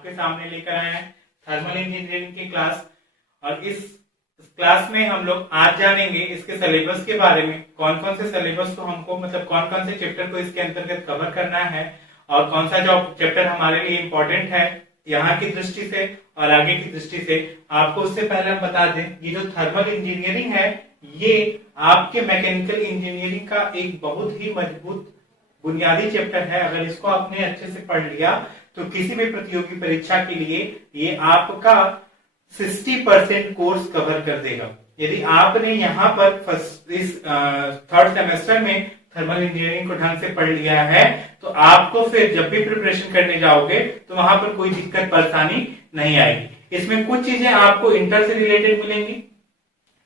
आपके सामने लेकर आए हैं थर्मल इंजीनियरिंग की क्लास। और इस क्लास में हम लोग आज जानेंगे इसके सिलेबस के बारे में, कौन कौन से सिलेबस को हमको मतलब कौन कौन से चैप्टर को इसके अंतर्गत कवर करना है और कौन सा जो चैप्टर हमारे लिए इम्पोर्टेंट है यहाँ की दृष्टि से और आगे की दृष्टि से। आपको उससे पहले हम बता दें, ये जो थर्मल इंजीनियरिंग है ये आपके मैकेनिकल इंजीनियरिंग का एक बहुत ही मजबूत बुनियादी चैप्टर है। अगर इसको आपने अच्छे से पढ़ लिया तो किसी भी प्रतियोगी परीक्षा के लिए ये आपका 60% कोर्स कवर कर देगा। यदि आपने यहाँ पर इस थर्ड सेमेस्टर में थर्मल इंजीनियरिंग को ढंग से पढ़ लिया है तो आपको फिर जब भी प्रिपरेशन करने जाओगे तो वहां पर कोई दिक्कत परेशानी नहीं आएगी। इसमें कुछ चीजें आपको इंटर से रिलेटेड मिलेंगी,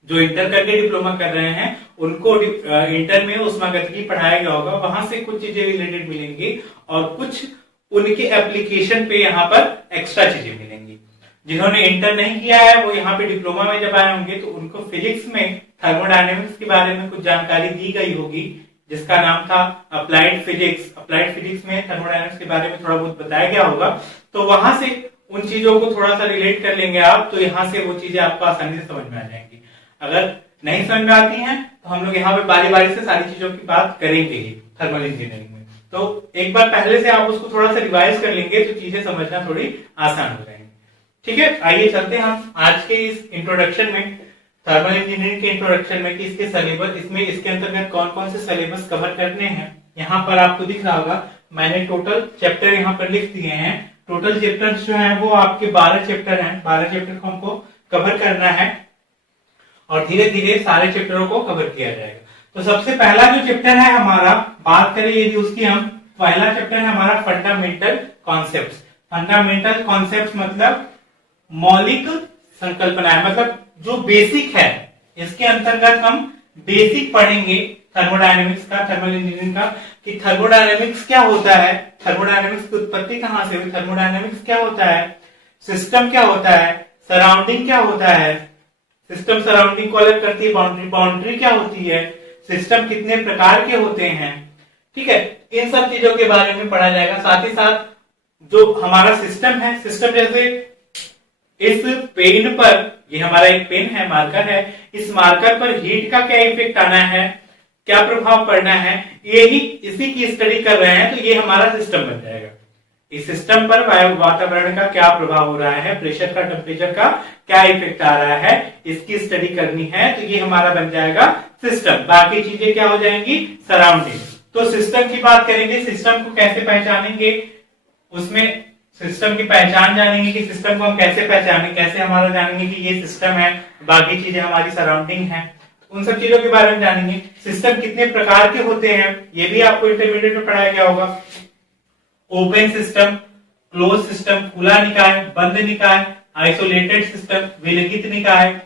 जो इंटर करके डिप्लोमा कर रहे हैं उनको इंटर में उष्मागतिकी पढ़ाया गया होगा, वहां से कुछ चीजें रिलेटेड मिलेंगी और कुछ उनके एप्लीकेशन पे यहाँ पर एक्स्ट्रा चीजें मिलेंगी। जिन्होंने इंटर नहीं किया है वो यहाँ पे डिप्लोमा में जब आए होंगे तो उनको फिजिक्स में थर्मोडायनेमिक्स के बारे में कुछ जानकारी दी गई होगी जिसका नाम था अप्लाइड फिजिक्स। अप्लाइड फिजिक्स में थर्मोडायनेमिक्स के बारे में थोड़ा बहुत बताया गया होगा, तो वहां से उन चीजों को थोड़ा सा रिलेट कर लेंगे आप, तो यहाँ से वो चीजें आपको आसानी से समझ में आ जाएंगी। अगर नहीं समझ में आती हैं तो हम लोग यहाँ पे बारी बारी से सारी चीजों की बात करेंगे ही थर्मल इंजीनियरिंग में। तो एक बार पहले से आप उसको थोड़ा सा रिवाइज कर लेंगे तो चीजें समझना थोड़ी आसान हो जाएंगी। ठीक है, आइए चलते हैं हम आज के इस इंट्रोडक्शन में, थर्मल इंजीनियरिंग के इंट्रोडक्शन में कि इसके सिलेबस, इसमें इसके अंतर्गत कौन कौन से सिलेबस कवर करने हैं। यहाँ पर आपको दिख रहा होगा मैंने टोटल चैप्टर यहाँ पर लिख दिए हैं। टोटल चैप्टर्स जो हैं वो आपके 12 चैप्टर हैं। 12 चैप्टर को हमको कवर करना है और धीरे धीरे सारे चैप्टरों को कवर किया जाएगा। तो सबसे पहला जो चैप्टर है हमारा, बात करें यदि उसकी, हम पहला चैप्टर है हमारा फंडामेंटल कॉन्सेप्ट्स। फंडामेंटल कॉन्सेप्ट्स मतलब मौलिक संकल्पनाएं, मतलब जो बेसिक है। इसके अंतर्गत हम बेसिक पढ़ेंगे थर्मोडायनेमिक्स का, थर्मल इंजीनियरिंग का, कि थर्मोडायनेमिक्स क्या होता है, थर्मोडायनेमिक्स की उत्पत्ति कहां से हुई, थर्मोडायनेमिक्स क्या होता है, सिस्टम क्या होता है, सराउंडिंग क्या होता है, सिस्टम सराउंडिंग को अलग करती है बाउंड्री, बाउंड्री क्या होती है, सिस्टम कितने प्रकार के होते हैं। ठीक है, इन सब चीजों के बारे में पढ़ा जाएगा। साथ ही साथ जो हमारा सिस्टम है, सिस्टम जैसे इस पेन पर, ये हमारा एक पेन है, मार्कर है, इस मार्कर पर हीट का क्या इफेक्ट आना है, क्या प्रभाव पड़ना है, यही इसी की स्टडी कर रहे हैं तो ये हमारा सिस्टम बन जाएगा। इस सिस्टम पर वातावरण का क्या प्रभाव हो रहा है, प्रेशर का, टेम्परेचर का क्या इफेक्ट आ रहा है, इसकी स्टडी करनी है तो ये हमारा बन जाएगा सिस्टम। बाकी चीजें क्या हो जाएंगी, सराउंडिंग। तो सिस्टम की बात करेंगे, सिस्टम को कैसे पहचानेंगे, उसमें सिस्टम की पहचान जानेंगे कि सिस्टम को हम कैसे पहचानें, कैसे हमारा जानेंगे कि ये सिस्टम है, बाकी चीजें हमारी सराउंडिंग है, उन सब चीजों के बारे में जानेंगे। सिस्टम कितने प्रकार के होते हैं ये भी आपको इंटरमीडिएट में पढ़ाया गया होगा। ओपन सिस्टम, क्लोज सिस्टम, खुला निकाय, बंद निकाय, आइसोलेटेड सिस्टम, विलगित निकाय,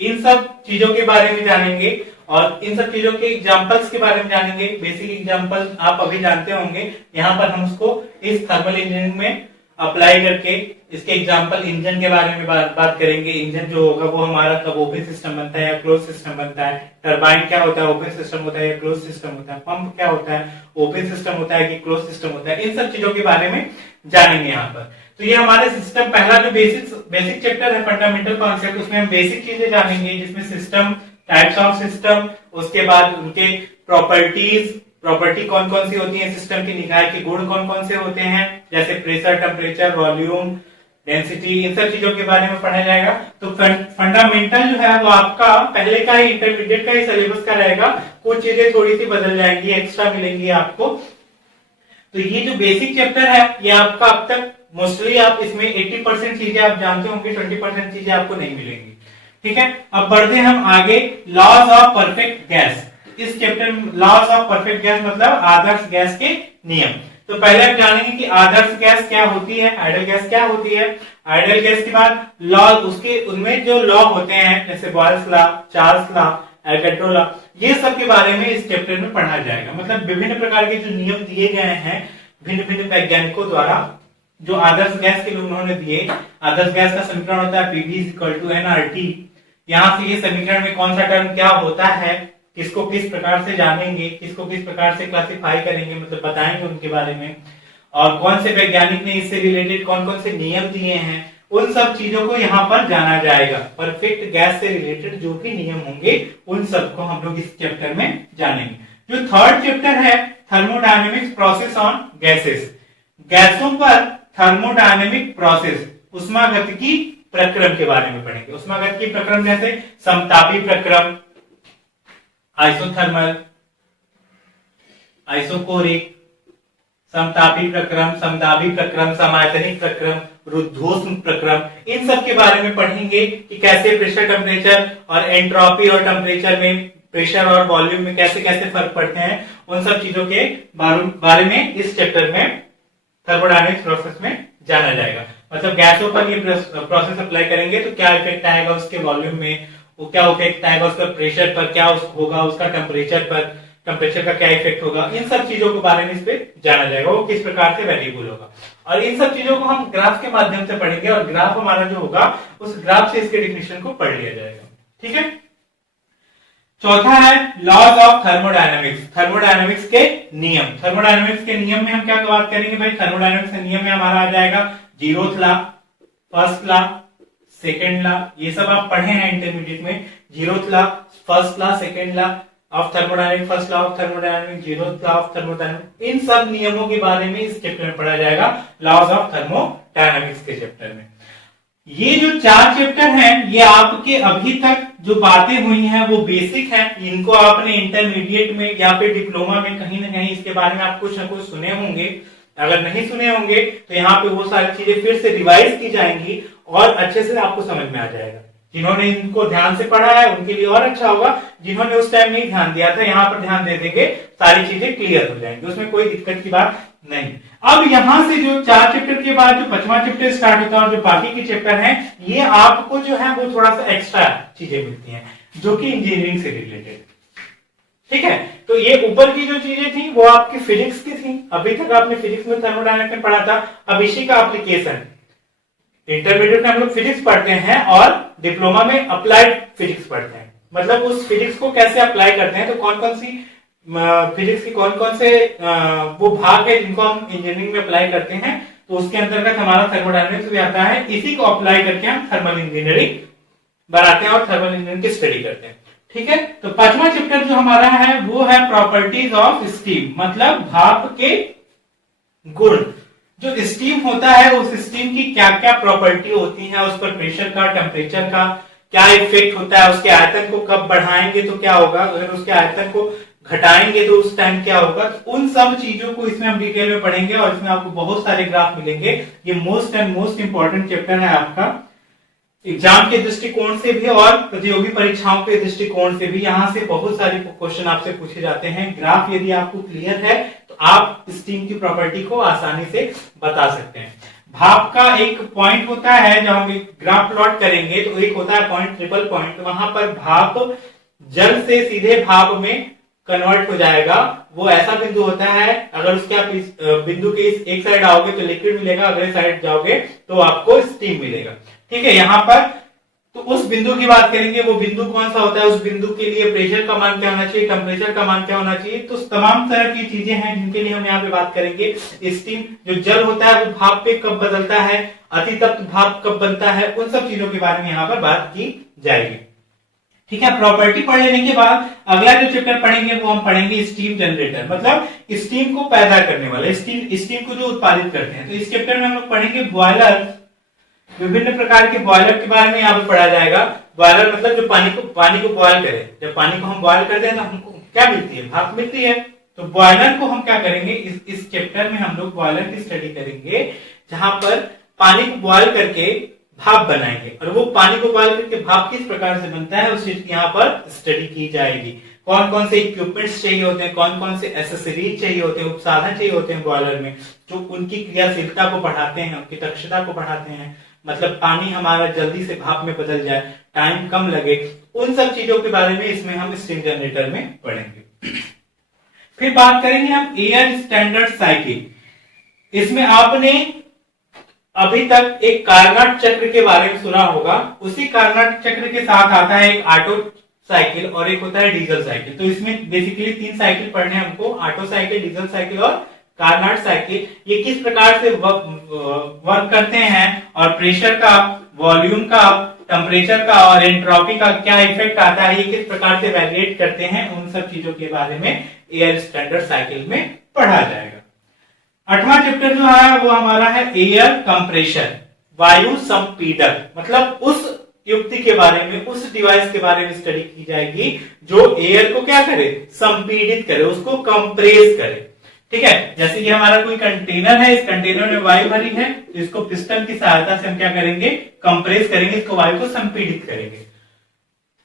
इन सब चीजों के बारे में जानेंगे और इन सब चीजों के एग्जांपल्स के बारे में जानेंगे। बेसिक एग्जांपल आप अभी जानते होंगे, यहाँ पर हम उसको इस थर्मल इंजीनियरिंग में अप्लाई करके इसके एग्जांपल इंजन के बारे में बात करेंगे। इंजन जो होगा वो हमारा कब ओपन सिस्टम बनता है या क्लोज सिस्टम बनता है, टरबाइन क्या होता है, ओपन सिस्टम होता है या क्लोज सिस्टम होता है, पंप क्या होता है, ओपन सिस्टम होता है कि क्लोज सिस्टम होता है, इन सब चीजों के बारे में जानेंगे यहाँ पर। तो ये हमारे सिस्टम, पहला जो बेसिक चैप्टर है फंडामेंटल कॉन्सेप्ट, उसमें हम बेसिक चीजें जानेंगे जिसमें सिस्टम, टाइप्स ऑफ सिस्टम, उसके बाद उनके प्रॉपर्टी कौन कौन सी होती है, सिस्टम की निकाय के गुण कौन कौन से होते हैं, जैसे प्रेशर, टेम्परेचर, वॉल्यूम, डेंसिटी, इन सब चीजों के बारे में पढ़ा जाएगा। तो फंडामेंटल जो है वो आपका पहले का ही, इंटरमीडिएट का ही सिलेबस का रहेगा। कुछ चीजें थोड़ी सी बदल जाएंगी, एक्स्ट्रा मिलेंगी आपको। तो ये जो बेसिक चैप्टर है ये आपका अब तक मोस्टली आप इसमें 80% चीजें आप जानते होंगे, 20% चीजें आपको नहीं मिलेंगी। ठीक है, अब बढ़ते हैं हम आगे, लॉज ऑफ परफेक्ट गैस। इस चैप्टर में लॉज ऑफ परफेक्ट गैस मतलब आदर्श गैस के नियम। तो पहले हम जानेंगे कि आदर्श गैस क्या होती है, आइडियल गैस क्या होती है। आइडियल गैस के बाद लॉ, उसके उनमें जो लॉ होते हैं जैसे Boyle's law, Charles law, Avogadro law, ये सब के बारे में इस चैप्टर में पढ़ा जाएगा। मतलब विभिन्न प्रकार के जो नियम दिए गए हैं भिन्न भिन्न वैज्ञानिकों द्वारा, जो आदर्श गैस के लिए उन्होंने दिए। आदर्श गैस का समीकरण होता है Pv=nRT। यहाँ से ये समीकरण में कौन सा टर्म क्या होता है, किसको किस प्रकार से जानेंगे, किसको किस प्रकार से क्लासिफाई करेंगे, मतलब बताएंगे उनके बारे में। और कौन से वैज्ञानिक ने इससे रिलेटेड कौन कौन से नियम दिए हैं, उन सब चीजों को यहाँ पर जाना जाएगा। परफेक्ट गैस से रिलेटेड जो भी नियम होंगे उन सबको हम लोग इस चैप्टर में जानेंगे। जो थर्ड चैप्टर है थर्मोडायनेमिक्स प्रोसेस ऑन गैसेस, गैसों पर थर्मोडायनेमिक प्रोसेस, ऊष्मागतिकी प्रक्रम के बारे में पढ़ेंगे। ऊष्मागतिकी प्रक्रम जैसे समतापी प्रक्रम, आइसोथर्मल, आइसोकोरिक, समतापी प्रक्रम, समदाबी प्रक्रम, समायतनिक प्रक्रम, रुद्धोष्म प्रक्रम, इन सब के बारे में पढ़ेंगे कि कैसे प्रेशर, टेम्परेचर और एंट्रोपी और टेम्परेचर में, प्रेशर और वॉल्यूम में कैसे कैसे फर्क पड़ते हैं, उन सब चीजों के बारे में इस चैप्टर में थर्मोडायनेमिक्स प्रोसेस में जाना जाएगा। मतलब गैसों पर ये प्रोसेस अप्लाई करेंगे तो क्या इफेक्ट आएगा उसके वॉल्यूम में, वो क्या इफेक्ट आएगा उसका प्रेशर पर, क्या होगा उसका टेम्परेचर पर, टेम्परेचर का क्या इफेक्ट होगा, इन सब चीजों के बारे में इस पे जाना जाएगा, वो किस प्रकार से वेरिएबल होगा। और इन सब चीजों को हम ग्राफ के माध्यम से पढ़ेंगे और ग्राफ हमारा जो होगा उस ग्राफ से इसके डिफिनेशन को पढ़ लिया जाएगा। ठीक है। चौथा है लॉज ऑफ थर्मोडायनेमिक्स, थर्मोडायनेमिक्स के नियम। थर्मोडायनेमिक्स के नियम में हम क्या बात करेंगे भाई, थर्मोडायनेमिक्स के नियम में हमारा आ जाएगा zeroth law, first law, second law, ये सब आप पढ़े हैं इंटरमीडिएट में। Zeroth law, first law, second law of thermodynamics, first law of thermodynamics, zeroth law of thermodynamics, इन सब नियमों के बारे में इस चैप्टर में पढ़ा जाएगा, लॉज ऑफ थर्मोडायनेमिक्स के चैप्टर में। ये जो 4 चैप्टर हैं ये आपके अभी तक जो बातें हुई हैं वो बेसिक हैं, इनको आपने इंटरमीडिएट में या फिर डिप्लोमा में कहीं ना कहीं इसके बारे में आप कुछ ना कुछ सुने होंगे। अगर नहीं सुने होंगे तो यहाँ पे वो सारी चीजें फिर से रिवाइज की जाएंगी और अच्छे से आपको समझ में आ जाएगा। जिन्होंने इनको ध्यान से पढ़ा है उनके लिए और अच्छा होगा, जिन्होंने उस टाइम नहीं ध्यान दिया था यहाँ पर ध्यान दे देंगे, सारी चीजें क्लियर हो जाएंगी, उसमें कोई दिक्कत की बात नहीं। अब यहां से जो 4 चैप्टर के बाद जो 5वां चैप्टर स्टार्ट होता है और जो बाकी के चैप्टर हैं ये आपको जो है वो थोड़ा सा एक्स्ट्रा चीजें मिलती हैं जो कि इंजीनियरिंग से रिलेटेड। ठीक है, तो ये ऊपर की जो चीजें थी वो आपकी फिजिक्स की थी, अभी तक आपने फिजिक्स में थर्मोडायनेमिक्स में पढ़ा था। अब इसी का एप्लीकेशन इंटरमीडिएट में हम लोग फिजिक्स पढ़ते हैं और डिप्लोमा में अप्लाइड फिजिक्स पढ़ते हैं। मतलब उस फिजिक्स को कैसे अप्लाई करते हैं, तो कौन कौन सी फिजिक्स के कौन कौन से वो भाग है जिनको हम इंजीनियरिंग में अप्लाई करते हैं, तो उसके अंतर्गत हमारा थर्मोडायनेमिक्स भी आता है। इसी को अप्लाई करके हम थर्मल इंजीनियरिंग बनाते हैं और थर्मल इंजीनियरिंग की स्टडी करते हैं। ठीक है, तो 5वां चैप्टर जो हमारा है वो है प्रॉपर्टीज ऑफ स्टीम, मतलब भाप के गुण। जो स्टीम होता है उस स्टीम की क्या क्या प्रॉपर्टी होती है, उस पर प्रेशर का, टेम्परेचर का क्या इफेक्ट होता है, उसके आयतन को कब बढ़ाएंगे तो क्या होगा, अगर उसके आयतन को घटाएंगे तो उस टाइम क्या होगा, तो उन सब चीजों को इसमें हम डिटेल में पढ़ेंगे और इसमें आपको बहुत सारे ग्राफ मिलेंगे। ये most and most important chapter है आपका एग्जाम के दृष्टिकोण से भी और प्रतियोगी परीक्षाओं के दृष्टिकोण से भी। यहाँ से बहुत सारे क्वेश्चन आपसे पूछे जाते हैं। ग्राफ यदि आपको क्लियर है तो आप स्टीम की प्रॉपर्टी को आसानी से बता सकते हैं। भाप का एक पॉइंट होता है, जब हम ग्राफ प्लॉट करेंगे तो एक होता है पॉइंट, ट्रिपल पॉइंट, वहां पर भाप जल से सीधे भाप में कन्वर्ट हो जाएगा। वो ऐसा बिंदु होता है, अगर उसके आप इस बिंदु के इस एक साइड आओगे तो लिक्विड मिलेगा, अगले साइड जाओगे तो आपको स्टीम मिलेगा। ठीक है, यहाँ पर तो उस बिंदु की बात करेंगे, वो बिंदु कौन सा होता है, उस बिंदु के लिए प्रेशर का मान क्या होना चाहिए, टेम्परेचर का मान क्या होना चाहिए, तो तमाम तरह की चीजें हैं जिनके लिए हम यहाँ पे बात करेंगे। स्टीम जो जल होता है वो भाप पे कब बदलता है, अतितप्त भाप कब बनता है, उन सब चीजों के बारे में यहाँ पर बात की जाएगी। ठीक है, प्रॉपर्टी पढ़ लेने के बाद अगला जो चैप्टर पढ़ेंगे वो हम पढ़ेंगे स्टीम जनरेटर, मतलब स्टीम को पैदा करने वाला, स्टीम को जो उत्पादित करते हैं। तो इस चैप्टर में हम लोग पढ़ेंगे बॉयलर, विभिन्न प्रकार के बॉयलर के बारे में यहाँ पे पढ़ा जाएगा। बॉयलर मतलब जो पानी को बॉयल करे, जब पानी को हम बॉयल करते हैं तो हमको क्या मिलती है, भाप मिलती है। तो बॉयलर को हम क्या करेंगे, इस चैप्टर में हम लोग बॉयलर की स्टडी करेंगे, जहां पर पानी को बॉयल करके भाप बनाएंगे और वो पानी को बॉयल करके भाप किस प्रकार से बनता है उस चीज की यहाँ पर स्टडी की जाएगी। कौन कौन से इक्विपमेंट्स चाहिए होते हैं, कौन कौन से एसेसरीज चाहिए होते हैं, उपसाधन चाहिए होते हैं बॉयलर में, जो उनकी क्रियाशीलता को बढ़ाते हैं, उनकी दक्षता को बढ़ाते हैं, मतलब पानी हमारा जल्दी से भाप में बदल जाए, टाइम कम लगे, उन सब चीजों के बारे में इसमें हम स्टीम जनरेटर में पढ़ेंगे। फिर बात करेंगे हम एयर स्टैंडर्ड साइकिल। इसमें आपने अभी तक एक कार्नट चक्र के बारे में सुना होगा, उसी कार्नट चक्र के साथ आता है एक ऑटो साइकिल और एक होता है डीजल साइकिल। तो इसमें बेसिकली 3 साइकिल पढ़ने हैं हमको, ऑटो साइकिल, डीजल साइकिल और कार्नाट साइकिल, ये किस प्रकार से वर्क करते हैं और प्रेशर का, वॉल्यूम का, टेम्परेचर का और एंट्रोपी का क्या इफेक्ट आता है, ये किस प्रकार से वेरिएट करते हैं, उन सब चीजों के बारे में एयर स्टैंडर्ड साइकिल में पढ़ा जाएगा। 8वां चैप्टर जो है वो हमारा है एयर कंप्रेशर, वायु संपीड़क। मतलब उस युक्ति के बारे में, उस डिवाइस के बारे में स्टडी की जाएगी जो एयर को क्या करे, संपीड़ित करे, उसको कंप्रेस करे। ठीक है, जैसे कि हमारा कोई कंटेनर है, इस कंटेनर में वायु भरी है, तो इसको पिस्टन की सहायता से हम क्या करेंगे, कंप्रेस करेंगे, इसको वायु को संपीड़ित करेंगे।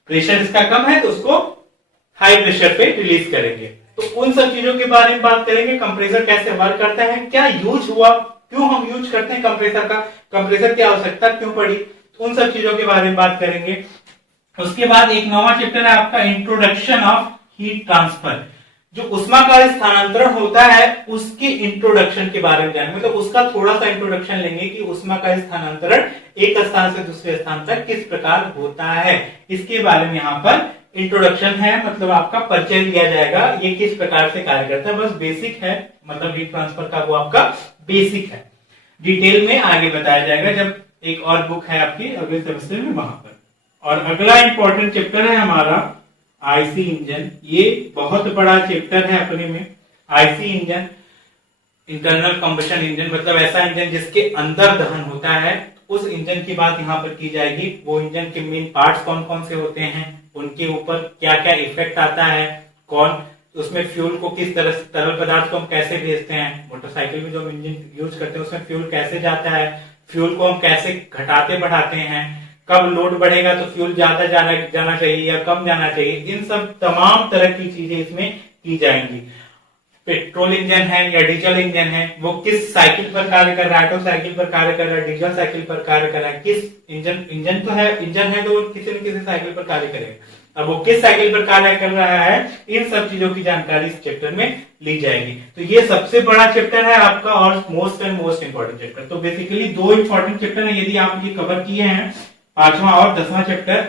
प्रेशर इसका कम है तो उसको हाई प्रेशर पे रिलीज करेंगे। तो उन सब चीजों के बारे में बात करेंगे, कंप्रेसर कैसे वर्क करता है, क्या यूज हुआ, क्यों हम यूज करते हैं कंप्रेसर का, कंप्रेसर की आवश्यकता क्यों पड़ी, उन सब चीजों के बारे में बात करेंगे। उसके बाद एक 9वां चैप्टर है आपका इंट्रोडक्शन ऑफ हीट ट्रांसफर, जो उष्मा का स्थानांतरण होता है उसके इंट्रोडक्शन के बारे में जानेंगे। मतलब उसका थोड़ा सा इंट्रोडक्शन लेंगे कि उष्मा का स्थानांतरण एक स्थान से दूसरे स्थान तक किस प्रकार होता है, इसके बारे में यहाँ पर इंट्रोडक्शन है, मतलब आपका परिचय दिया जाएगा, ये किस प्रकार से कार्य करता है, बस बेसिक है, मतलब हीट ट्रांसफर का वो आपका बेसिक है, डिटेल में आगे बताया जाएगा जब एक और बुक है आपकी अगले सेमेस्टर में वहां पर। और अगला इंपॉर्टेंट चैप्टर है हमारा आईसी इंजन, ये बहुत बड़ा चैप्टर है अपने में। IC engine, internal combustion engine, मतलब ऐसा इंजन जिसके अंदर दहन होता है, उस इंजन की बात यहाँ पर की जाएगी। वो इंजन के मेन पार्ट्स कौन कौन से होते हैं, उनके ऊपर क्या क्या इफेक्ट आता है, कौन उसमें फ्यूल को किस तरह से, तरल पदार्थ को हम कैसे भेजते हैं, मोटरसाइकिल में जो हम इंजन यूज करते हैं उसमें फ्यूल कैसे जाता है, फ्यूल को हम कैसे घटाते बढ़ाते हैं, कब लोड बढ़ेगा तो फ्यूल ज्यादा जाना चाहिए या कम जाना चाहिए, इन सब तमाम तरह की चीजें इसमें की जाएंगी। पेट्रोल इंजन है या डीजल इंजन है, वो किस साइकिल पर कार्य कर रहा है, ऑटो साइकिल पर कार्य कर रहा है, डीजल साइकिल पर कार्य कर रहा है, किस इंजन तो वो किसी न किसी साइकिल पर कार्य करेगा, अब वो किस साइकिल पर कार्य कर रहा है, इन सब चीजों की जानकारी इस चैप्टर में ली जाएगी। तो ये सबसे बड़ा चैप्टर है आपका और मोस्ट इंपॉर्टेंट चैप्टर। तो बेसिकली 2 इंपॉर्टेंट चैप्टर है, यदि आप ये कवर किए हैं 5वां और 10वां चैप्टर,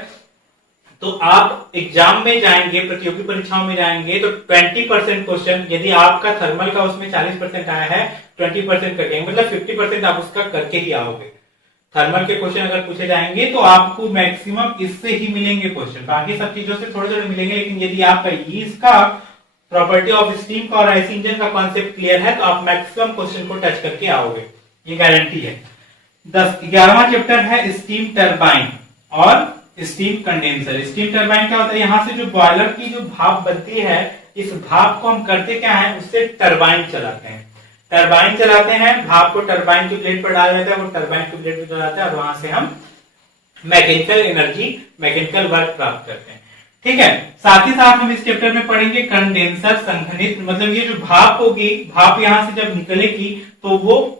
तो आप एग्जाम में जाएंगे, प्रतियोगी परीक्षाओं में जाएंगे तो 20% क्वेश्चन, यदि आपका थर्मल का उसमें 40% आया है, 20% कटेंगे, मतलब 50% आप उसका करके ही आओगे। थर्मल के क्वेश्चन अगर पूछे जाएंगे तो आपको मैक्सिमम इससे ही मिलेंगे क्वेश्चन, बाकी सब चीजों से थोड़े थोड़े मिलेंगे, लेकिन यदि आपका इसका प्रॉपर्टी ऑफ स्टीम का और आईसी इंजन का कॉन्सेप्ट क्लियर है तो आप मैक्सिमम क्वेश्चन को टच करके आओगे, ये गारंटी है। 11वां चैप्टर है स्टीम टरबाइन और स्टीम कंडेंसर। स्टीम टरबाइन क्या होता है, यहाँ से जो बॉयलर की जो भाप बनती है, इस भाप को हम करते क्या है, उससे टरबाइन चलाते हैं। टरबाइन चलाते हैं, भाप को टरबाइन की प्लेट पर डाल देते हैं, वो टरबाइन की प्लेट पर चलाते हैं और वहां से हम मैकेनिकल एनर्जी, मैकेनिकल वर्क प्राप्त करते हैं। ठीक है, साथ ही साथ हम इस चैप्टर में पढ़ेंगे कंडेंसर संघनित, मतलब ये जो भाप होगी, भाप यहां से जब निकलेगी तो वो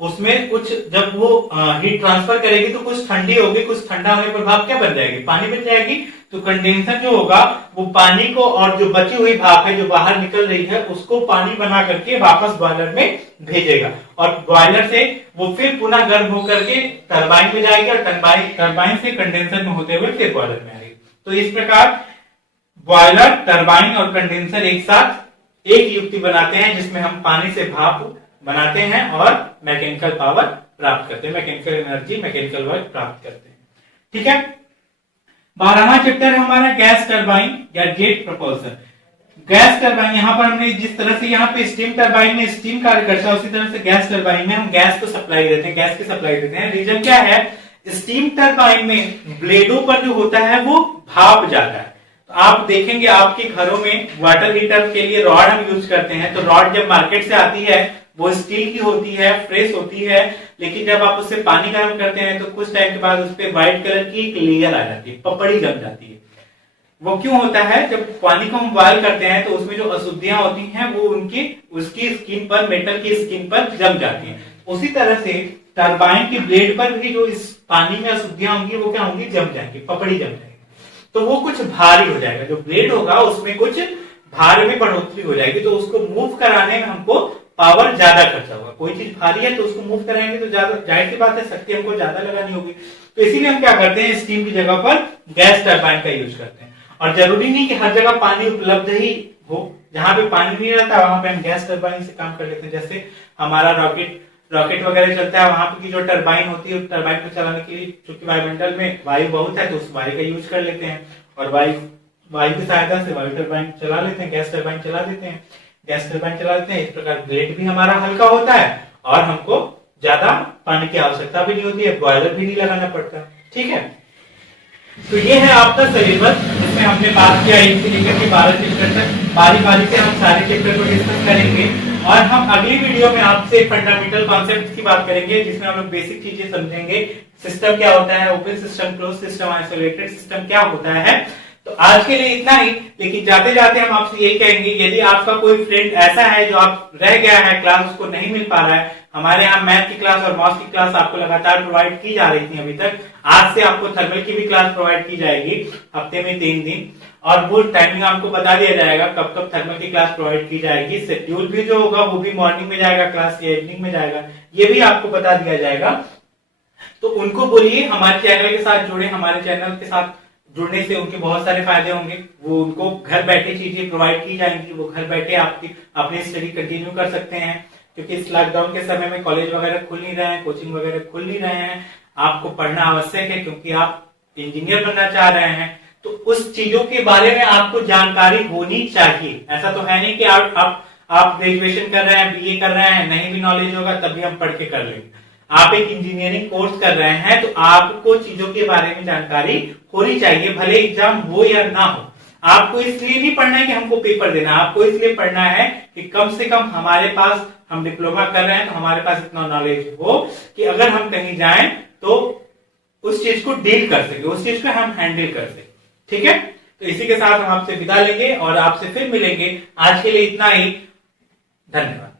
उसमें कुछ, जब वो हीट ट्रांसफर करेगी तो कुछ ठंडी होगी, कुछ ठंडा होने पर भाप क्या बन जाएगी, पानी बन जाएगी। तो कंडेंसर जो होगा वो पानी को और जो बची हुई भाप है जो बाहर निकल रही है उसको पानी बना करके वापस बॉयलर में भेजेगा और बॉयलर से वो फिर पुनः गर्म होकर के टरबाइन में जाएगी और टरबाइन से कंडेंसर में होते हुए फिर बॉयलर में आएगी। तो इस प्रकार बॉयलर, टरबाइन और कंडेंसर एक साथ एक युक्ति बनाते हैं जिसमें हम पानी से भाप बनाते हैं और मैकेनिकल पावर प्राप्त करते हैं, मैकेनिकल एनर्जी, मैकेनिकल वर्क प्राप्त करते हैं। ठीक है, 12वां चैप्टर है हमारा गैस टरबाइन या जेट प्रपोल्सन। गैस टरबाइन, यहाँ पर हमने जिस तरह से यहाँ पे स्टीम टरबाइन में स्टीम कार्य करता है, उसी तरह से गैस टरबाइन में हम गैस को सप्लाई देते हैं, गैस की सप्लाई देते हैं। रीजन क्या है, स्टीम टरबाइन में ब्लेडों पर जो होता है वो भाप जाता है। तो आप देखेंगे आपके घरों में वाटर हीटर के लिए रॉड हम यूज करते हैं, तो रॉड जब मार्केट से आती है वो स्टील की होती है, फ्रेश होती है, लेकिन जब आप उससे पानी गर्म करते हैं तो कुछ टाइम के बाद उस पर व्हाइट कलर की एक लेयर आ जाती है, पपड़ी जम जाती है। वो क्यों होता है, जब पानी को हम बॉयल करते हैं तो उसमें जो अशुद्धियां होती हैं वो उसकी स्किन पर, मेटल की स्किन पर जम जाती हैं। उसी तरह से टरबाइन की ब्लेड पर भी जो इस पानी में अशुद्धियां होंगी वो क्या होंगी, जम जाएंगी, पपड़ी जम जाएगी, तो वो कुछ भारी हो जाएगा। जो ब्लेड होगा उसमें कुछ भार में बढ़ोतरी हो जाएगी, तो उसको मूव कराने में हमको पावर ज्यादा खर्चा होगा। कोई चीज भारी है तो उसको मूव कराएंगे तो ज्यादा, जाहिर सी बात है शक्ति हमको ज्यादा लगानी होगी। तो इसीलिए हम क्या करते हैं, स्टीम की जगह पर गैस टरबाइन का यूज करते हैं। और जरूरी नहीं कि हर जगह पानी उपलब्ध ही हो, जहां पे पानी नहीं रहता वहां पे हम गैस टरबाइन से काम कर लेते हैं। जैसे हमारा रॉकेट वगैरह चलता है, वहां पे की जो टरबाइन होती है, टरबाइन को चलाने के लिए चूंकि वायुमंडल में वायु बहुत है तो उस वायु का यूज कर लेते हैं और वायु की सहायता से वायु टरबाइन चला लेते हैं, गैस टरबाइन चला देते हैं। गैस टरबाइन चला देते हैं, इस प्रकार ब्लेड भी हमारा हल्का होता है और हमको ज्यादा पानी की आवश्यकता भी नहीं होती है, बॉयलर भी नहीं लगाना पड़ता। ठीक है, तो ये है आपका सिलेबस जिसमें हमने बात किया 1 से लेकर के 12 चैप्टर तक। बारी बारी से हम सारे चैप्टर को डिस्कस करेंगे और हम अगली वीडियो में आपसे फंडामेंटल कॉन्सेप्ट की बात करेंगे जिसमें हम लोग बेसिक चीजें समझेंगे। सिस्टम क्या होता है, open system, close system, isolated system क्या होता है। तो आज के लिए इतना ही, लेकिन जाते जाते हम आपसे यही कहेंगे यदि आपका कोई फ्रेंड ऐसा है जो आप रह गया है, क्लास उसको नहीं मिल पा रहा है, हमारे यहाँ मैथ की क्लास और मॉस की क्लास आपको लगातार प्रोवाइड की जा रही थी अभी तक। आज से आपको थर्मल की भी क्लास प्रोवाइड की जाएगी हफ्ते में 3 दिन और वो टाइमिंग आपको बता दिया जाएगा कब कब थर्मल की क्लास प्रोवाइड की जाएगी। शेड्यूल भी जो होगा वो भी मॉर्निंग में जाएगा क्लास या इवनिंग में जाएगा, ये भी आपको बता दिया जाएगा। तो उनको बोलिए हमारे चैनल के साथ जुड़े, हमारे चैनल के साथ जुड़ने से उनके बहुत सारे फायदे होंगे। वो उनको घर बैठे चीजें प्रोवाइड की जाएंगी, वो घर बैठे आपकी अपनी स्टडी कंटिन्यू कर सकते हैं क्योंकि इस लॉकडाउन के समय में कॉलेज वगैरह खुल नहीं रहे हैं, कोचिंग वगैरह खुल नहीं रहे हैं। आपको पढ़ना आवश्यक है क्योंकि आप इंजीनियर बनना चाह रहे हैं, तो उस चीजों के बारे में आपको जानकारी होनी चाहिए। ऐसा तो है नहीं कि आप ग्रेजुएशन कर रहे हैं, बीए कर रहे हैं, नहीं भी नॉलेज होगा तभी हम पढ़ के कर लेंगे। आप एक इंजीनियरिंग कोर्स कर रहे हैं तो आपको चीजों के बारे में जानकारी होनी चाहिए, भले एग्जाम हो या ना हो। आपको इसलिए नहीं पढ़ना है कि हमको पेपर देना, आपको इसलिए पढ़ना है कि कम से कम हमारे पास, हम डिप्लोमा कर रहे हैं तो हमारे पास इतना नॉलेज हो कि अगर हम कहीं जाएं तो उस चीज को डील कर सके, उस चीज को हम हैंडल कर सके। ठीक है, तो इसी के साथ हम आपसे विदा लेंगे और आपसे फिर मिलेंगे। आज के लिए इतना ही, धन्यवाद।